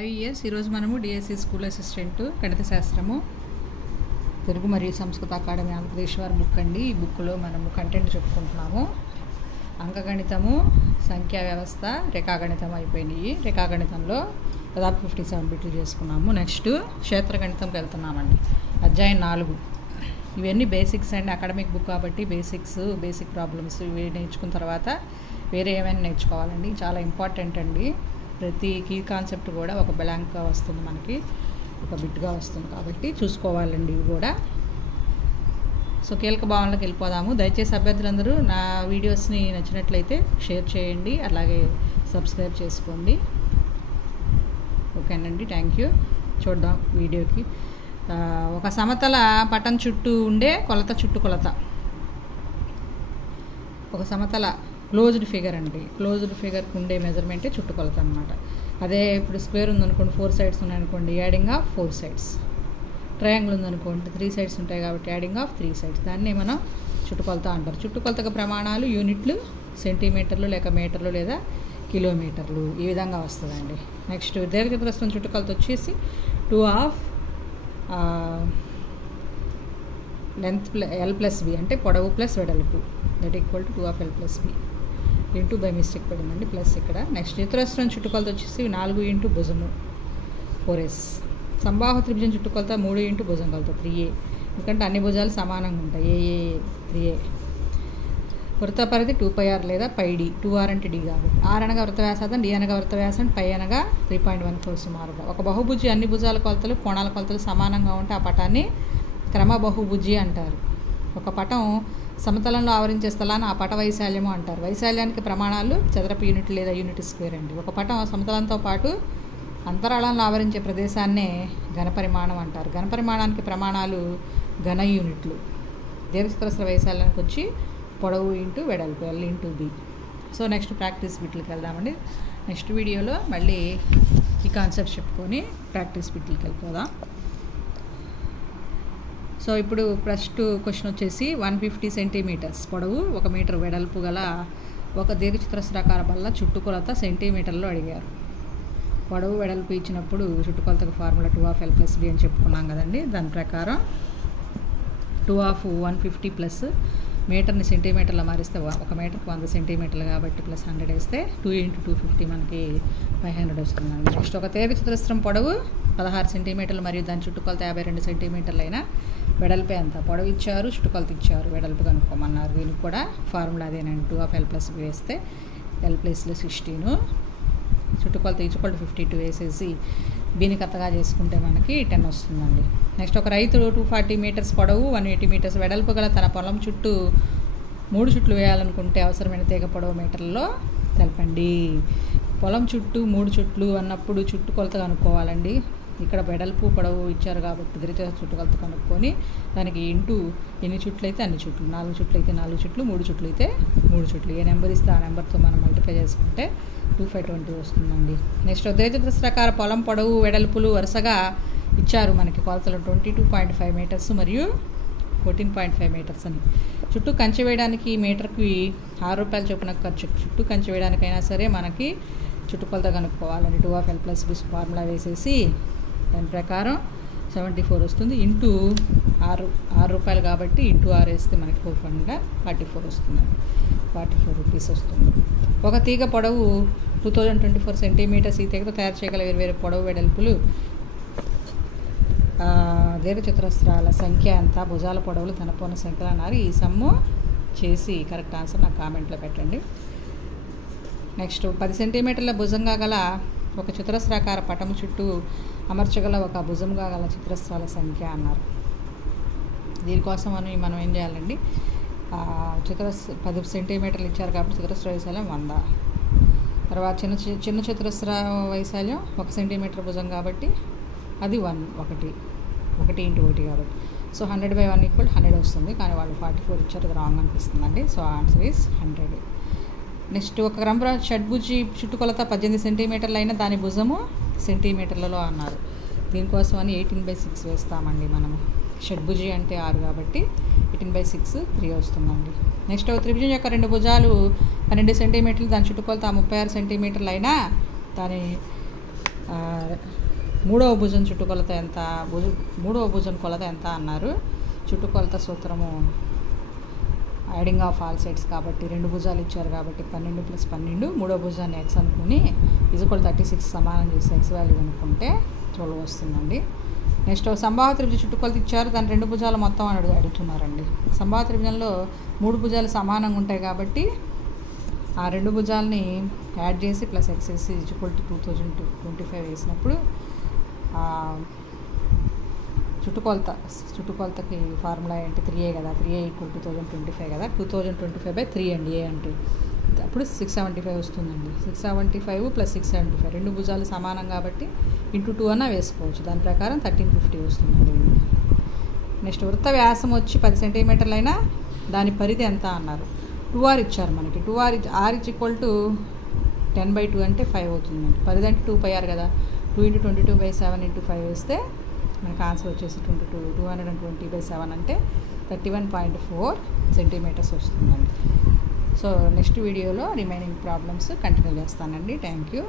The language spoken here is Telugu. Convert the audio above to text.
ఐవిఎస్ ఈరోజు మనము డిఎస్సి స్కూల్ అసిస్టెంట్ గణిత శాస్త్రము తెలుగు మరియు సంస్కృత అకాడమీ ఆంధ్రప్రదేశ్ వారి బుక్ అండి. ఈ బుక్లో మనము కంటెంట్ చెప్పుకుంటున్నాము. అంకగణితము, సంఖ్యా వ్యవస్థ, రేఖాగణితం అయిపోయినాయి. రేఖాగణితంలో దాదాపు 57 బిట్లు చేసుకున్నాము. నెక్స్ట్ క్షేత్రగణితంకి వెళ్తున్నామండి. అధ్యాయం 4. ఇవన్నీ బేసిక్స్ అండి. అకాడమిక్ బుక్ కాబట్టి బేసిక్ ప్రాబ్లమ్స్ ఇవి నేర్చుకున్న తర్వాత వేరే ఏమైనా నేర్చుకోవాలండి. చాలా ఇంపార్టెంట్ అండి. ప్రతి కీ కాన్సెప్ట్ కూడా ఒక బ్లాంక్గా వస్తుంది, మనకి ఒక బిట్గా వస్తుంది కాబట్టి చూసుకోవాలండి ఇవి కూడా. సో కీలక భావనలోకి వెళ్ళిపోదాము. దయచేసి అభ్యర్థులందరూ నా వీడియోస్ని నచ్చినట్లయితే షేర్ చేయండి, అలాగే సబ్స్క్రైబ్ చేసుకోండి. ఓకేనండి, థ్యాంక్ యూ. చూద్దాం వీడియోకి. ఒక సమతల పటం చుట్టూ ఉండే కొలత చుట్టుకొలత. ఒక సమతల క్లోజ్డ్ ఫిగర్ అండి. క్లోజ్డ్ ఫిగర్కి ఉండే మెజర్మెంటే చుట్టుకొలత అనమాట. అదే ఇప్పుడు స్క్వేర్ ఉందనుకోండి, 4 సైడ్స్ ఉన్నాయనుకోండి, యాడింగ్ ఆఫ్ 4 సైడ్స్. ట్రయాంగిల్ ఉందనుకోండి, 3 సైడ్స్ ఉంటాయి కాబట్టి యాడింగ్ ఆఫ్ 3 సైడ్స్. దాన్ని మనం చుట్టుకొలత అంటారు. చుట్టుకొలతకు ప్రమాణాలు యూనిట్లు, సెంటీమీటర్లు లేక మీటర్లు లేదా కిలోమీటర్లు, ఈ విధంగా వస్తుందండి. నెక్స్ట్ దీర్ఘచతురస్రం చుట్టుకొలత వచ్చేసి 2/2 లెంత్ L+B అంటే పొడవు ప్లస్ వెడల్పు, that equal to 2/2 L+B into by mistake పడిందండి ప్లస్ ఇక్కడ. నెక్స్ట్ చతురస్రం చుట్టుకొలత వచ్చేసి 4 ఇంటూ భుజము 4S. సంబాహు త్రిభుజం చుట్టుకొలత 3 ఇంటూ భుజం కొలత 3A, ఎందుకంటే అన్ని భుజాలు సమానంగా ఉంటాయి. AA 3A. వృత్త పరిధి 2πr లేదా πD. 2r అంటే D కాబట్టి. R అనగా వృత్త వ్యాసార్థం, D అనగా వృత్త వ్యాసం, π అనగా 3.14 సుమారుగా. ఒక బహుభుజి అన్ని భుజాల కొలతలు, కోణాల కొలతలు సమానంగా ఉంటే ఆ పటాన్ని క్రమ బహుభుజి అంటారు. ఒక పటం సమతలంలో ఆవరించే స్థలాన్ని ఆ పట వైశాల్యము అంటారు. వైశాల్యానికి ప్రమాణాలు చదరపు యూనిట్ లేదా యూనిట్ స్క్వేర్ అండి. ఒక పటం సమతలంతో పాటు అంతరాళంలో ఆవరించే ప్రదేశాన్నే ఘనపరిమాణం అంటారు. ఘనపరిమాణానికి ప్రమాణాలు ఘన యూనిట్లు. దీర్ఘచతురస్ర వైశాల్యానికి వచ్చి పొడవు ఇంటూ వెడల్పు L into B. So next practice బిట్లకి వెళ్దామండి. నెక్స్ట్ వీడియోలో మళ్ళీ ఈ కాన్సెప్ట్ చెప్పుకొని ప్రాక్టీస్ బిట్లకి వెళ్ళిపోదాం. సో ఇప్పుడు ఫస్ట్ క్వశ్చన్ వచ్చేసి 150 సెంటీమీటర్స్ పొడవు, 1 మీటర్ వెడల్పు గల ఒక దీర్ఘచతురస్రాకార బల్ల చుట్టుకొలత సెంటీమీటర్లో అడిగారు. పొడవు వెడల్పు ఇచ్చినప్పుడు చుట్టుకొలతకు ఫార్ములా 2/L+B అని చెప్పుకున్నాం కదండి. దాని ప్రకారం 2/150 ప్లస్ మీటర్ని సెంటీమీటర్లో మారిస్తే 1 మీటర్కి 100 సెంటీమీటర్లు కాబట్టి ప్లస్ 100 వేస్తే 2 × 250 మనకి 500 వస్తుందండి. నెక్స్ట్ ఒక దీర్ఘచతురస్రం పొడవు 16 సెంటీమీటర్లు మరియు దాని చుట్టుకొలత 52 సెంటీమీటర్లు అయినా వెడల్పే అంత. పొడవు ఇచ్చారు, చుట్టుకొలత ఇచ్చారు, వెడల్పు కనుక్కోమన్నారు. దీనికి కూడా ఫార్ములా అదేనండి. 2/L+B వేస్తే L ప్లేస్లో 16, చుట్టుకొలత ఈక్వల్ టు 52 వేసేసి బీని కత్తగా చేసుకుంటే మనకి 10 వస్తుందండి. నెక్స్ట్ ఒక రైతు 240 మీటర్స్ పొడవు, 180 మీటర్స్ వెడల్పు గల తన పొలం చుట్టూ 3 చుట్లు వేయాలనుకుంటే అవసరమైన తీగ పొడవు మీటర్లలో తెలపండి. పొలం చుట్టూ 3 చుట్లు అన్నప్పుడు చుట్టుకొలత కనుక్కోవాలండి. ఇక్కడ వెడల్పు పొడవు ఇచ్చారు కాబట్టి దీర్ఘచతురస్రం చుట్టుకొలత కనుక్కొని దానికి ఇంటూ ఎన్ని చుట్లు అయితే అన్ని చుట్లు, 4 చుట్లు అయితే 4 చుట్లు, 3 చుట్లు అయితే 3 చుట్లు. ఏ నెంబర్ ఇస్తే ఆ నెంబర్తో మనం మల్టిప్లై చేసుకుంటే 2520 వస్తుందండి. నెక్స్ట్ దీర్ఘచతురస్రాకార పొలం పొడవు వెడల్పులు వరుసగా ఇచ్చారు మనకి కొలతలు 22.5 మీటర్స్ మరియు 14.5 మీటర్స్ అని. చుట్టూ కంచె వేయడానికి మీటర్కి 6 రూపాయల చొప్పున ఖర్చు. చుట్టూ కంచె వేయడానికైనా సరే మనకి చుట్టుకొలత కనుక్కోవాలండి. 2/L+B ఫార్ములా వేసేసి దాని ప్రకారం 74 వస్తుంది. ఇంటూ 6 రూపాయలు కాబట్టి ఇంటూ 6 వేస్తే మనకి 44 వస్తుందండి. 44 రూపీస్ వస్తుంది. ఒక తీగ పొడవు 2024 సెంటీమీటర్స్. ఈ తీగతో తయారు చేయగల వేరు పొడవు వెడల్పులు దీర్ఘచతురస్రాల సంఖ్య ఎంత, భుజాల పొడవులు తన పూర్ణ సంఖ్యలు అన్నారు. ఈ సమ్ము చేసి కరెక్ట్ ఆన్సర్ నాకు కామెంట్లో పెట్టండి. నెక్స్ట్ 10 సెంటీమీటర్ల భుజంగా గల ఒక చతురస్రాకార పటం చుట్టూ అమర్చగల ఒక భుజంగా గల చతురస్రాల సంఖ్య అన్నారు. దీనికోసం మనం ఏం చేయాలండి, 10 సెంటీమీటర్లు ఇచ్చారు కాబట్టి చతురస్ర వైశాల్యం 100. తర్వాత చిన్న చతురస్ర వైశాల్యం 1 సెంటీమీటర్ భుజం కాబట్టి అది 1 × 1 కాబట్టి. సో 100/1 = 100 వస్తుంది. కానీ వాళ్ళు 44 ఇచ్చారు, అది రాంగ్ అనిపిస్తుందండి. So answer is 100. నెక్స్ట్ ఒక క్రమ షడ్భుజి చుట్టుకొలత 18 సెంటీమీటర్లు అయినా దాని భుజము సెంటీమీటర్లలో అన్నారు. దీనికోసం అని 18/6 వేస్తామండి మనము. షడ్భుజి అంటే 6 కాబట్టి 18/6 3 వస్తుందండి. నెక్స్ట్ త్రిభుజం యొక్క 2 భుజాలు 12 సెంటీమీటర్లు, దాని చుట్టుకొలత 36 సెంటీమీటర్లు అయినా దాని మూడవ భుజం చుట్టుకొలత ఎంత, మూడవ భుజం కొలత ఎంత అన్నారు. చుట్టుకొలత సూత్రము యాడింగ్ ఆఫ్ ఆల్ సైడ్స్ కాబట్టి 2 భుజాలు ఇచ్చారు కాబట్టి 12 + 12, మూడో భుజాన్ని ఎక్స్ అనుకుని ఈజ్వల్ 36 సమానం చేసి ఎక్స్ వాల్యూ అనుకుంటే 12 వస్తుందండి. నెక్స్ట్ సంభావ్య త్రిభుజ చుట్టుకొలత ఇచ్చారు, దాని 2 భుజాలు మొత్తం అని అడుగుతున్నారండి. సంభావ్య త్రిభుజంలో 3 భుజాలు సమానంగా ఉంటాయి కాబట్టి ఆ 2 భుజాలని యాడ్ చేసి ప్లస్ ఎక్స్ వేసి ఈజ్వల్ 2025 వేసినప్పుడు చుట్టుకొలతకి ఫార్ములా ఏంటి 3a కదా, 3a = 2025 కదా, 2025/3 అండి ఏ అంటే. అప్పుడు 675 వస్తుందండి. 675 + 675 2 భుజాలు సమానం కాబట్టి ఇంటూ 2 అన్నా వేసుకోవచ్చు. దాని ప్రకారం 1350 వస్తుందండి. నెక్స్ట్ వృత్త వ్యాసం వచ్చి 10 సెంటీమీటర్లు అయినా దాని పరిధి ఎంత అన్నారు. 2r ఇచ్చారు మనకి. r = 10/2 అంటే 5 అవుతుందండి. పరిధి అంటే 2πr కదా, 2 × 22/7 × 5 వేస్తే మనకు ఆన్సర్ వచ్చేసి 220/7 అంటే 31.4 సెంటీమీటర్స్ వస్తుందండి. సో నెక్స్ట్ వీడియోలో రిమైనింగ్ ప్రాబ్లమ్స్ కంటిన్యూ చేస్తానండి. Thank you.